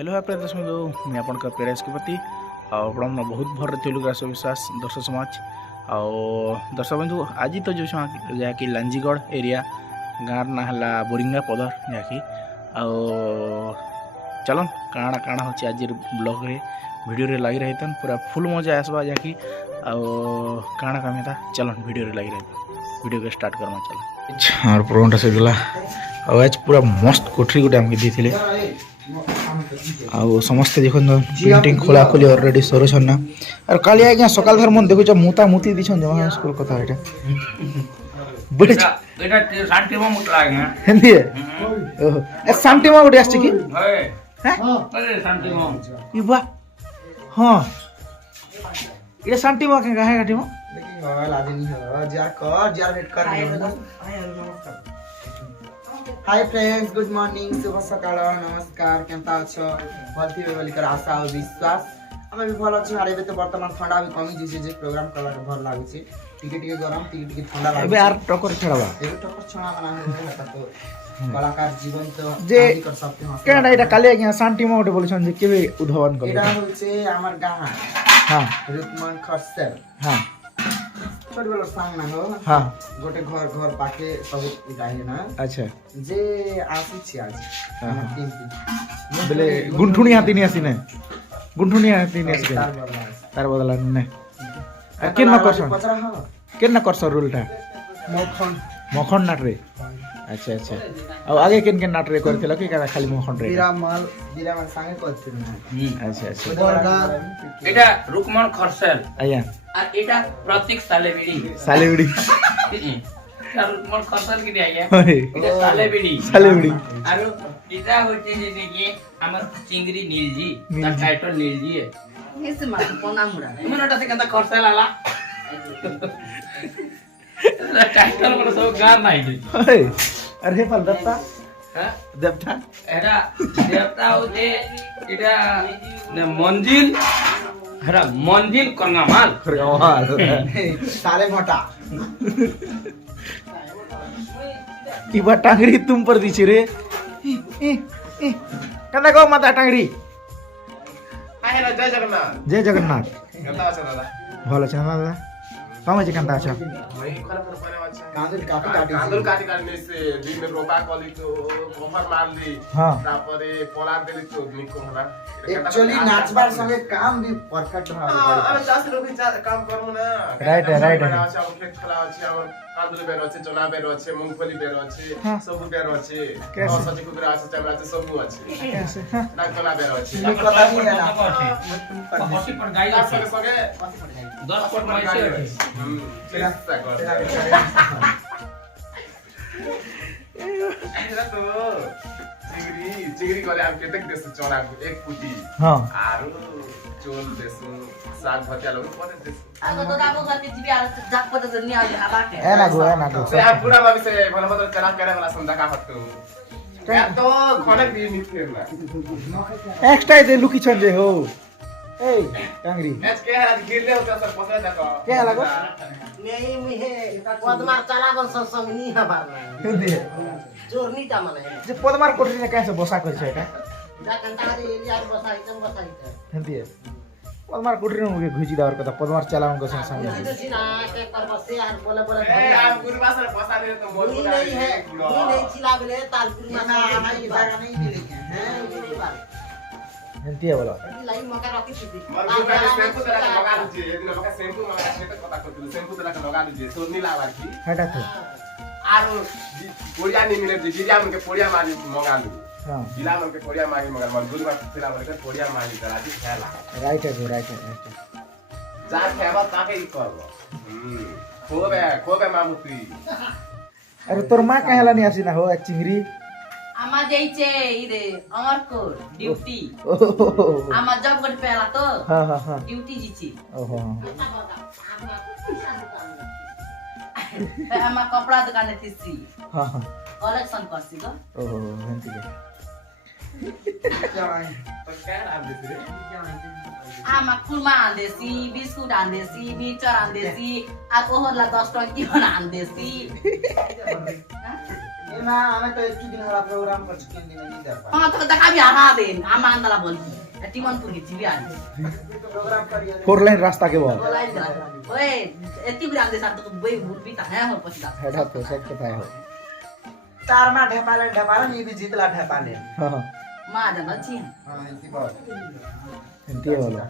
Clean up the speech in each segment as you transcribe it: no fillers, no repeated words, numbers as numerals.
Hello hi प्रिय दर्शक बंधु मैं आपन पेरेस के प्रति आपण बहुत भर तेलुगु राष्ट्र विश्वास दर्शक समाज दर्शक बंधु आज तो जो जहाँकि लांजीगढ़ एरिया गाँव ना है बोरिंगा पदर जहाँकि चलन काଣା काଣା होची आज ब्लॉग रे वीडियो रे लगी रही पूरा फुल मजा आसबा जहाँकि काଣା काम था चलन वीडियो रे लगी रही वीडियो के स्टार्ट करमा चल और प्रोग्राम से गला आज पूरा मस्त कोठरी गोटे आमके दी आउ समस्ते देखो पेंटिंग खोला खोली ऑलरेडी सरुछन ना और काली आज्ञा सकाल धर मन देखो मुता मुती दिछन जमा स्कूल कथा एटा बड़े एटा शांतिमा मुतला आज्ञा हिंदी ओहो ए शांतिमा गोटे आछि की हैं अरे शांतिमा ई बा हां ये शांतिमा के काहे काटिमो देखि वाला दिन हो जा वेट कर हाय फ्रेंड्स गुड मॉर्निंग शुभ सकाळ नमस्कार केनता अछो भलती बेबलिकर आशा और विश्वास हमें भी भल अछि हारे तो वर्तमान ठंडा भी कमी दिसे जे प्रोग्राम कला के भल लागै छै टिके गरम टिके ठंडा लागै एबे यार टकर छड़ावा एबे टकर छणा बना है तो कलाकार जीवन तो जे कर सकते हैं केडा एटा काली आज्ञा शांतिमा गोटे बोलछन जे केबे उद्भावन करले एटा होचे हमर गां हां रुकमान खरसेल हां छोट वाला सांग ना हो हां गोटे घर घर पाके सब गाय ना अच्छा जे आसी छी आज हाँ, हाँ। तीन बेले गुंठुनी हाथी नहीं आसी ने गुंठुनी हाथी नहीं आसी तार बदला तार बदला ने केन न करसन पचरा हां केन न करसन रूलटा मखन मखन नाट रे अच्छा अच्छा अब आगे केन नाट रे करथिला कि का खाली मखन रे बीरा माल संगे करथिन ना अच्छा अच्छा एटा रुकमन खरसेल आया और एटा प्रतीक सालेबिडी सालेबिडी एटा रुकमन खरसेल कि आज्ञा अरे एटा सालेबिडी सालेबिडी और एटा होचे जे कि हमर चिंगरी नीलजी ता टाइटल नीलजी है इस मास कोना मुड़ा मनोटा से कंदा खरसेल आला टाइटल पर सब गार नाही दे अरे अरे फल दत्ता हां देवता एटा देवता होते एटा मंदिर हरा मंदिर कंगामाल कमाल साले मोटा की बा टांगरी तुम पर दिछि रे कंदा को माता टांगरी हाय ना जय जगन्नाथ जय जगन्नाथ केनता अछ दादा भल छ दादा कम छै कंदा छ भाई खरा खरा पाने वाला कांदुल काटी काटी कांदुल काटी काटी से दिन में रोपा कली तो कफर मार दी हां तापरे पोला देली तो निको होला एक्चुअली नाचबार संगे काम भी परफेक्ट रहा अबे 10 लोग काम करमु ना राइट है अच्छा खेत खला अछि हमर कांदुल बेर अछि चना बेर अछि मूंगफली बेर अछि सब बेर अछि और सजी कुदरा अछि चमड़ा अछि सब अछि नागला बेर अछि पता नहीं है ना पसी पर गाई सगे है सगे 10 फुट में से एरा तो चिंगरी गले हम केतक देस चना एक पुटी हां आरु चोल देसु साग भतिया लोग कोने देसु आगो तो दाबो करके जीबी आ जाक पता जन्नी आ बाटे ए ना गो से आप पूरा बाबी से भला मतलब चला करे वाला संदा का हत्तु या तो कोने भी नहीं फेरना एक्स्ट्रा दे लुकी छन जे हो ए टांगरी मैच के है गिरले होता सर पता देखो क्या लागो नहीं मुहे पदमार चला बन संग नी हबार हिंदी जोरनी ता माने जे पदमार कोठरी ने कैसे बसा कर छै एटा जा कंटा रे एरिया बसा इतन हिंदी पदमार कोठरी ने घुजी दावर कथा पदमार चलावन को संग तो सीना के कर बसे यार बोले बोले ए आप गुरुवा से पसा दे तो मोर नहीं बुला नहीं है नहीं चिल्ला बोले तालपुर में ना ये जगह नहीं मिलेगी हैं हिंदी बोला लाई मका रखी थी मोर बुला शैम्पू तला के लगा दीजिए यदि लगा शैम्पू लगा से तो पता कर दो शैम्पू तला के लगा दीजिए तो नीला वाली हटा तो आरो पोड़िया नहीं मिले गिरिया मन के पोड़िया मारी मंगा लू हां जिला मन के पोड़िया मारी मंगा मन गुरुवा फिरा मन के पोड़िया मारी करा दी खेला राइट है जा खेबा ताके ई करबो खोबे मामुती अरे तोर मां कहला नहीं आसी ना हो चिंगरी आमा जाइचे इरे अमरकोट ड्यूटी ओहो आमा जब गट पेला तो हां ड्यूटी जीची ओहो आमा कपड़ा दुकान थी हां कलेक्शन करसी गो ओहो हिंदी तो क्या आप देते आमा खुरमा आंदेसी बिस्कुट आंदेसी मिक्सचर आंदेसी आ कोहरला 10 टंकी बना आंदेसी ए मां हमें तो एक दिन हला प्रोग्राम कर चिकन दिन नहीं दे पा हाँ तो देखा भी आहा दिन हम अंदर बोलती टीमनपुर की जीवी आज प्रोग्राम करिए 4 लाइन रास्ता के बाद बोलाई जा ओए एती भी आंदे साथ तो बई भूल भी ता है हो पछदा हेडा तो सब पता है हो चार मा ढेपाले ये भी जीतला ढेपाले हां मां जाना छी हां इसी बात एंती वाला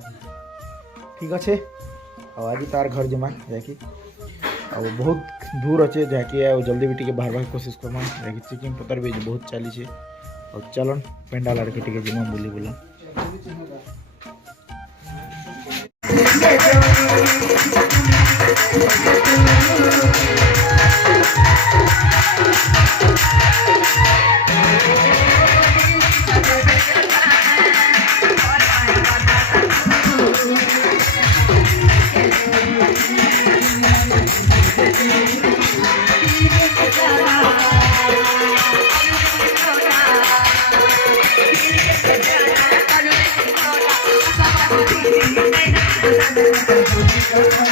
ठीक अच्छे अब आज तार घर जमा जाकि अब बहुत दूर अच्छे जाकि और जल्दी भी टिके बाहर कोशिश करमा जाकि चिकेन पतर भी बहुत चली छे और चलन पेंडा लड़के टिके जमा बोली बोला Thank you.